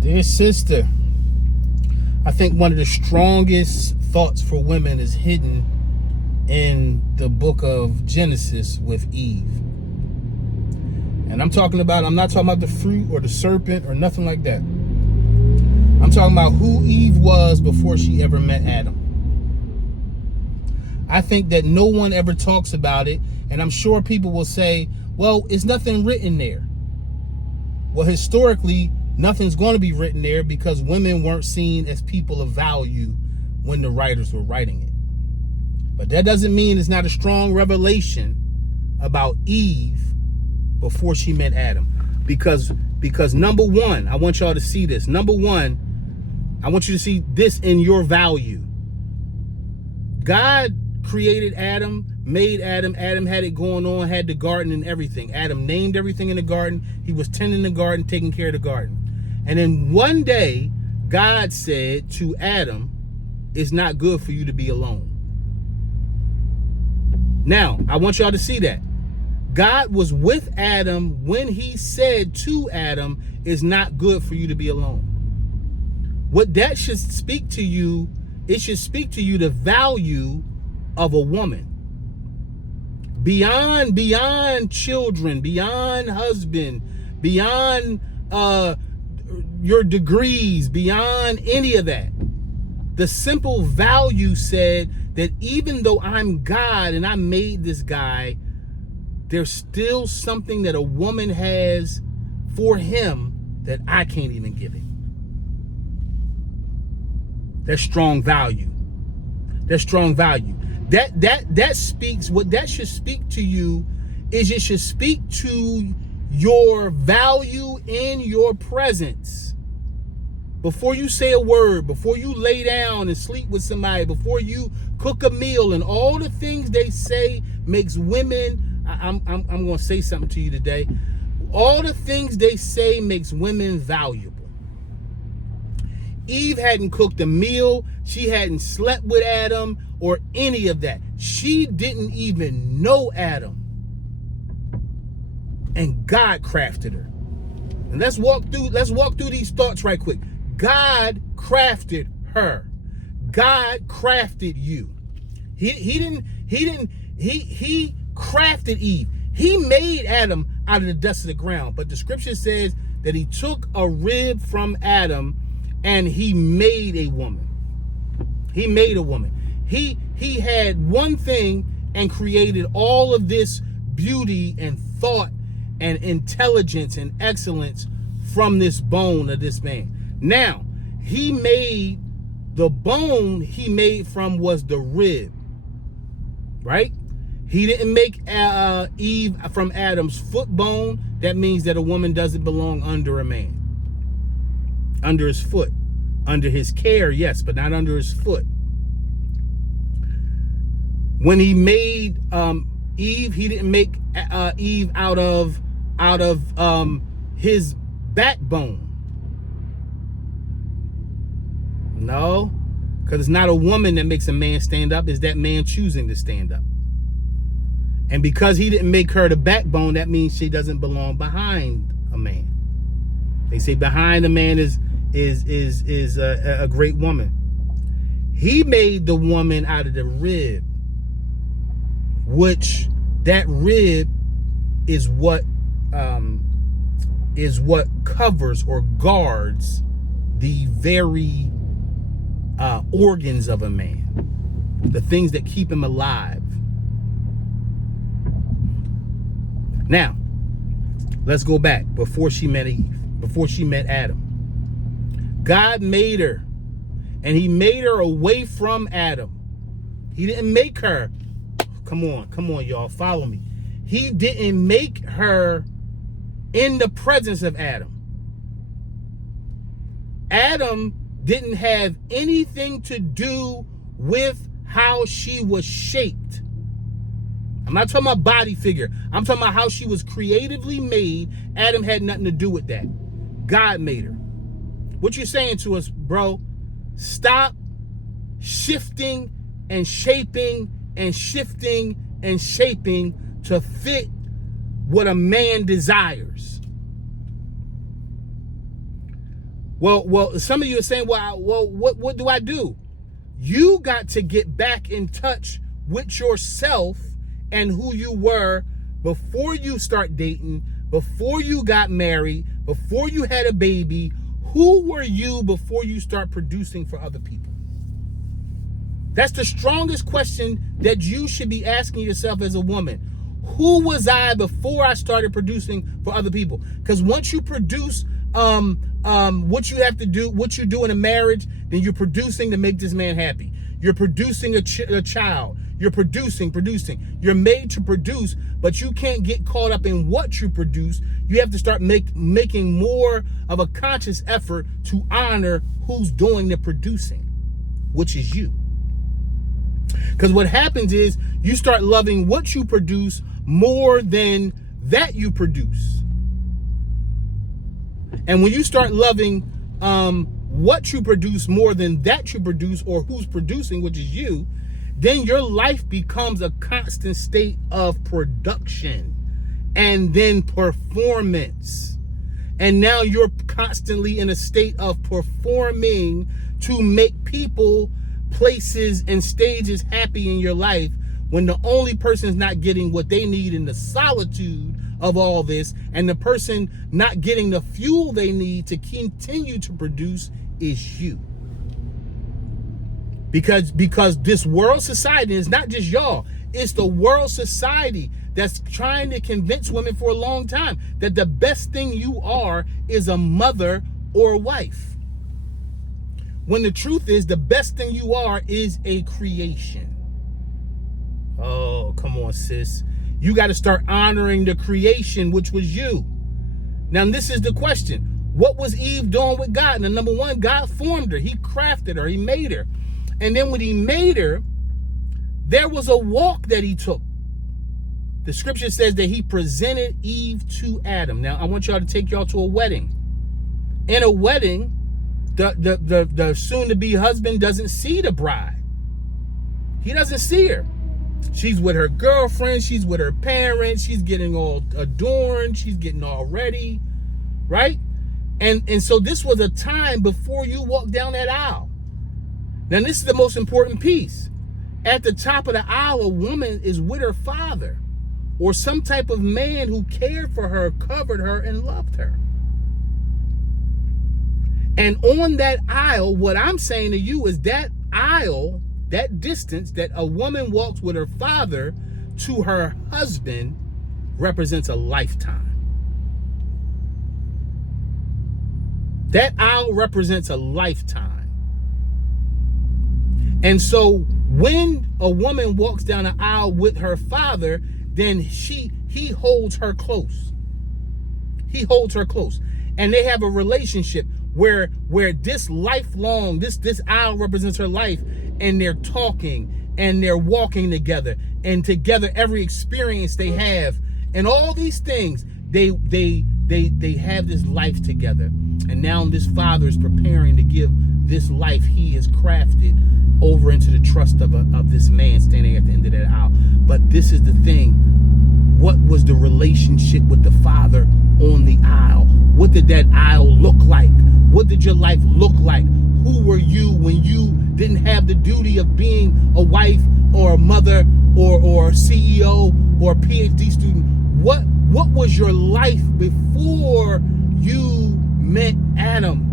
Dear sister, I think one of the strongest thoughts for women is hidden in the book of Genesis with Eve. And I'm not talking about the fruit or the serpent or nothing like that. I'm talking about who Eve was before she ever met Adam. I think that no one ever talks about it, and I'm sure people will say, well, it's nothing written there. Well, historically, nothing's going to be written there because women weren't seen as people of value when the writers were writing it. But that doesn't mean it's not a strong revelation about Eve before she met Adam. Because number one, I want y'all to see this. Number one, I want you to see this in your value. God created Adam, made Adam. Adam had it going on, had the garden and everything. Adam named everything in the garden. He was tending the garden, taking care of the garden. And then one day, God said to Adam, it's not good for you to be alone. Now, I want y'all to see that. God was with Adam when he said to Adam, it's not good for you to be alone. What that should speak to you, it should speak to you the value of a woman. Beyond children, beyond husband, beyond your degrees, beyond any of that. The simple value said that even though I'm God and I made this guy, there's still something that a woman has for him that I can't even give him. That's strong value. That's strong value. That speaks, what that should speak to you is it should speak to your value in your presence. Before you say a word, before you lay down and sleep with somebody, before you cook a meal, and all the things they say makes women, I'm going to say something to you today. All the things they say makes women valuable. Eve hadn't cooked a meal. She hadn't slept with Adam or any of that. She didn't even know Adam. And God crafted her. And let's walk through these thoughts right quick. God crafted her. God crafted you. He crafted Eve. He made Adam out of the dust of the ground. But the scripture says that he took a rib from Adam and he made a woman. He made a woman. He had one thing and created all of this beauty and thought and intelligence and excellence from this bone of this man. Now, he made the bone he made from was the rib, right? He didn't make Eve from Adam's foot bone. That means that a woman doesn't belong under a man. Under his foot. Under his care, yes, but not under his foot. When he made Eve, he didn't make Eve out of his backbone. No, because it's not a woman that makes a man stand up. It's that man choosing to stand up. And because he didn't make her the backbone, that means she doesn't belong behind a man. They say behind a man is a great woman. He made the woman out of the rib, which that rib is what covers or guards the very organs of a man, the things that keep him alive. Now, let's go back before she met Eve, before she met Adam. God made her, and he made her away from Adam. He didn't make her, come on, y'all, follow me. He didn't make her in the presence of Adam. Adam didn't have anything to do with how she was shaped. I'm not talking about body figure. I'm talking about how she was creatively made. Adam had nothing to do with that. God made her. What you saying to us, bro? Stop shifting and shaping and shifting and shaping to fit what a man desires. Well, some of you are saying, what do I do? You got to get back in touch with yourself and who you were before you start dating, before you got married, before you had a baby. Who were you before you start producing for other people? That's the strongest question that you should be asking yourself as a woman. Who was I before I started producing for other people? Because once you produce what you have to do, what you do in a marriage, then you're producing to make this man happy. You're producing a child. You're producing. You're made to produce, but you can't get caught up in what you produce. You have to start making more of a conscious effort to honor who's doing the producing, which is you. Because what happens is you start loving what you produce more than that you produce. And when you start loving what you produce more than that you produce, or who's producing, which is you, then your life becomes a constant state of production and then performance. And now you're constantly in a state of performing to make people, places, and stages happy in your life, when the only person is not getting what they need in the solitude of all this, and the person not getting the fuel they need to continue to produce is you. Because this world society is not just y'all, it's the world society that's trying to convince women for a long time that the best thing you are is a mother or a wife. When the truth is, the best thing you are is a creation. Oh, come on, sis. You got to start honoring the creation, which was you. Now, this is the question. What was Eve doing with God? Now, number one, God formed her. He crafted her. He made her. And then when he made her, there was a walk that he took. The scripture says that he presented Eve to Adam. Now, I want y'all to take y'all to a wedding. In a wedding, the soon-to-be husband doesn't see the bride. He doesn't see her. She's with her girlfriend. She's with her parents. She's getting all adorned. She's getting all ready, right? And so this was a time before you walk down that aisle. Now, this is the most important piece. At the top of the aisle, a woman is with her father or some type of man who cared for her, covered her, and loved her. And on that aisle, what I'm saying to you is that aisle, that distance that a woman walks with her father to her husband, represents a lifetime. That aisle represents a lifetime. And so when a woman walks down the aisle with her father, then he holds her close. He holds her close. And they have a relationship where this lifelong, this aisle represents her life, and they're talking and they're walking together, and together every experience they have and all these things, they have this life together. And now this father is preparing to give this life he has crafted over into the trust of this man standing at the end of that aisle. But this is the thing. What was the relationship with the father on the aisle? What did that aisle look like? What did your life look like? Who were you when you didn't have the duty of being a wife or a mother or a CEO or a PhD student? What was your life before you met Adam?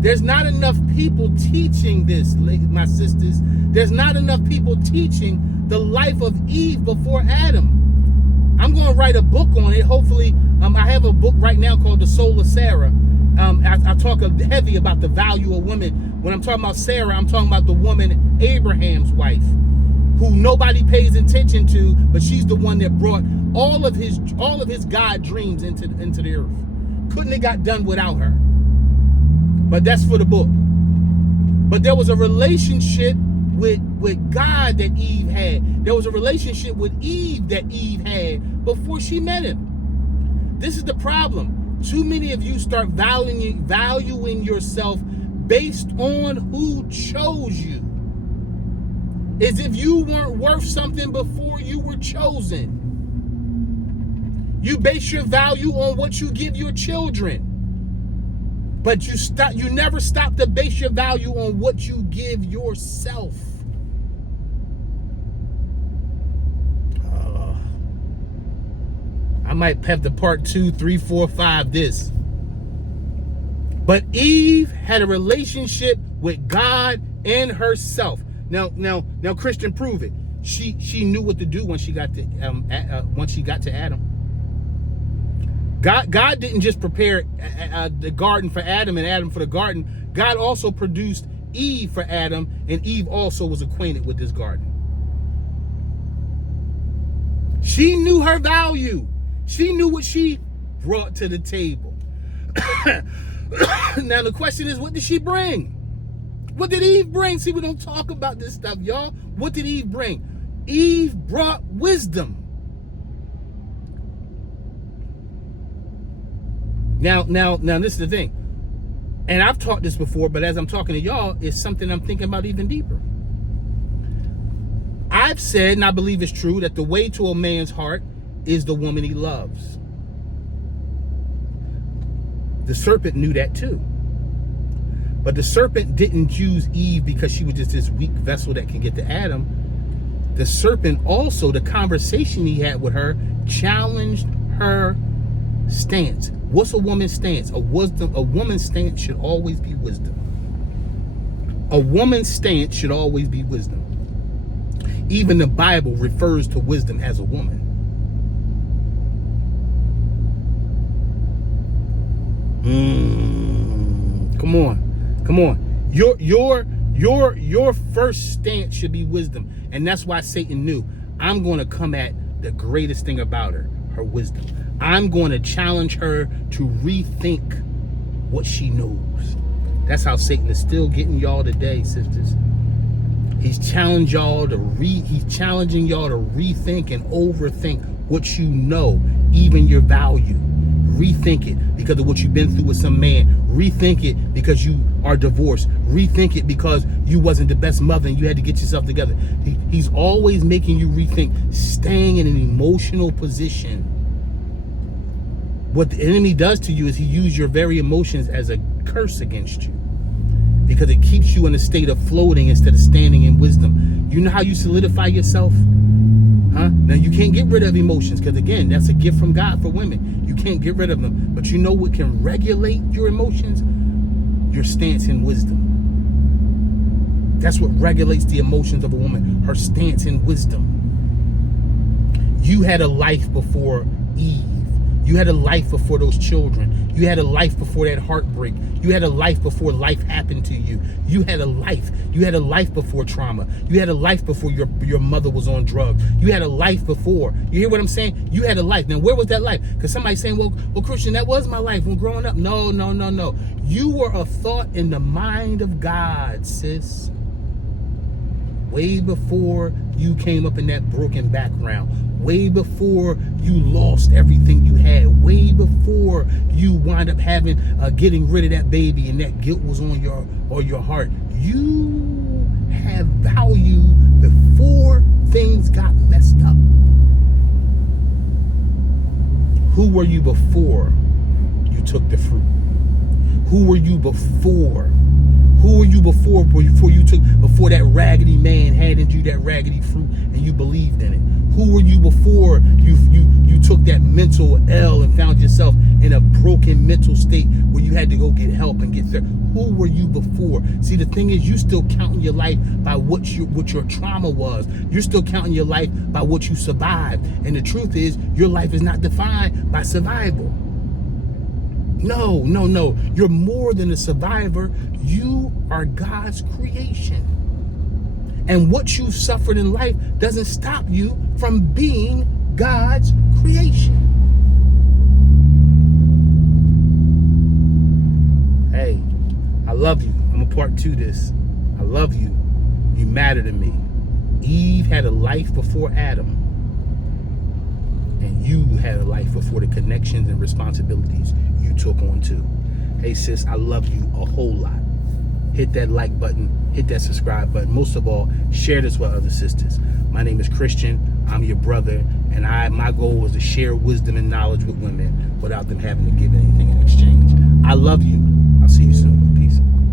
There's not enough people teaching this, my sisters. There's not enough people teaching the life of Eve before Adam. I'm going to write a book on it. Hopefully, I have a book right now called The Soul of Sarah. I talk heavy about the value of women. When I'm talking about Sarah, I'm talking about the woman, Abraham's wife, who nobody pays attention to, but she's the one that brought all of his God dreams into the earth. Couldn't have got done without her. But that's for the book. But there was a relationship with God that Eve had. There was a relationship with Eve that Eve had before she met him. This is the problem. Too many of you start valuing yourself based on who chose you. As if you weren't worth something before you were chosen. You base your value on what you give your children. But you never stop to base your value on what you give yourself. I might have the part 2, 3, 4, 5 this. But Eve had a relationship with God and herself. Now, Christian, prove it. She knew what to do when she got to Adam. God didn't just prepare the garden for Adam and Adam for the garden. God also produced Eve for Adam, and Eve also was acquainted with this garden. She knew her value. She knew what she brought to the table. Now the question is, what did she bring? What did Eve bring? See, we don't talk about this stuff, y'all. What did Eve bring? Eve brought wisdom. Now, this is the thing. And I've taught this before, but as I'm talking to y'all, it's something I'm thinking about even deeper. I've said, and I believe it's true, that the way to a man's heart is the woman he loves. The serpent knew that too. But the serpent didn't use Eve because she was just this weak vessel that can get to Adam. The serpent also, the conversation he had with her, challenged her stance. What's a woman's stance? A woman's stance should always be wisdom. A woman's stance should always be wisdom. Even the Bible refers to wisdom as a woman. Come on. Your first stance should be wisdom. And that's why Satan knew, I'm going to come at the greatest thing about her wisdom. I'm going to challenge her to rethink what she knows. That's how Satan is still getting y'all today, sisters. He's challenging y'all to rethink and overthink what you know, even your value. Rethink it because of what you've been through with some man. Rethink it because you are divorced. Rethink it because you wasn't the best mother and you had to get yourself together. He's always making you rethink, staying in an emotional position. What the enemy does to you is he uses your very emotions as a curse against you, because it keeps you in a state of floating instead of standing in wisdom. You know how you solidify yourself? Now, you can't get rid of emotions because, again, that's a gift from God for women. You can't get rid of them. But you know what can regulate your emotions? Your stance in wisdom. That's what regulates the emotions of a woman, her stance in wisdom. You had a life before Eve. You had a life before those children. You had a life before that heartbreak. You had a life before life happened to you. You had a life. You had a life before trauma. You had a life before your mother was on drugs. You had a life before. You hear what I'm saying? You had a life. Now, where was that life? Because somebody's saying, well, Christian, that was my life when growing up. No. You were a thought in the mind of God, sis. Way before you came up in that broken background. Way before you lost everything you had. Way before you wind up getting rid of that baby and that guilt was on your heart. You have value before things got messed up. Who were you before you took the fruit? Who were you before? Who were you before that raggedy man handed you that raggedy fruit and you believed in it? Who were you before you took that mental L and found yourself in a broken mental state where you had to go get help and get there? Who were you before? See, the thing is, you still counting your life by what your trauma was. You're still counting your life by what you survived. And the truth is, your life is not defined by survival. No. You're more than a survivor. You are God's creation. And what you've suffered in life doesn't stop you from being God's creation. Hey, I love you. I'm a part 2 this. I love you. You matter to me. Eve had a life before Adam. And you had a life before the connections and responsibilities you took on too. Hey sis, I love you a whole lot. Hit that like button, hit that subscribe button. Most of all, share this with other sisters. My name is Christian, I'm your brother, and my goal is to share wisdom and knowledge with women without them having to give anything in exchange. I love you. I'll see you soon.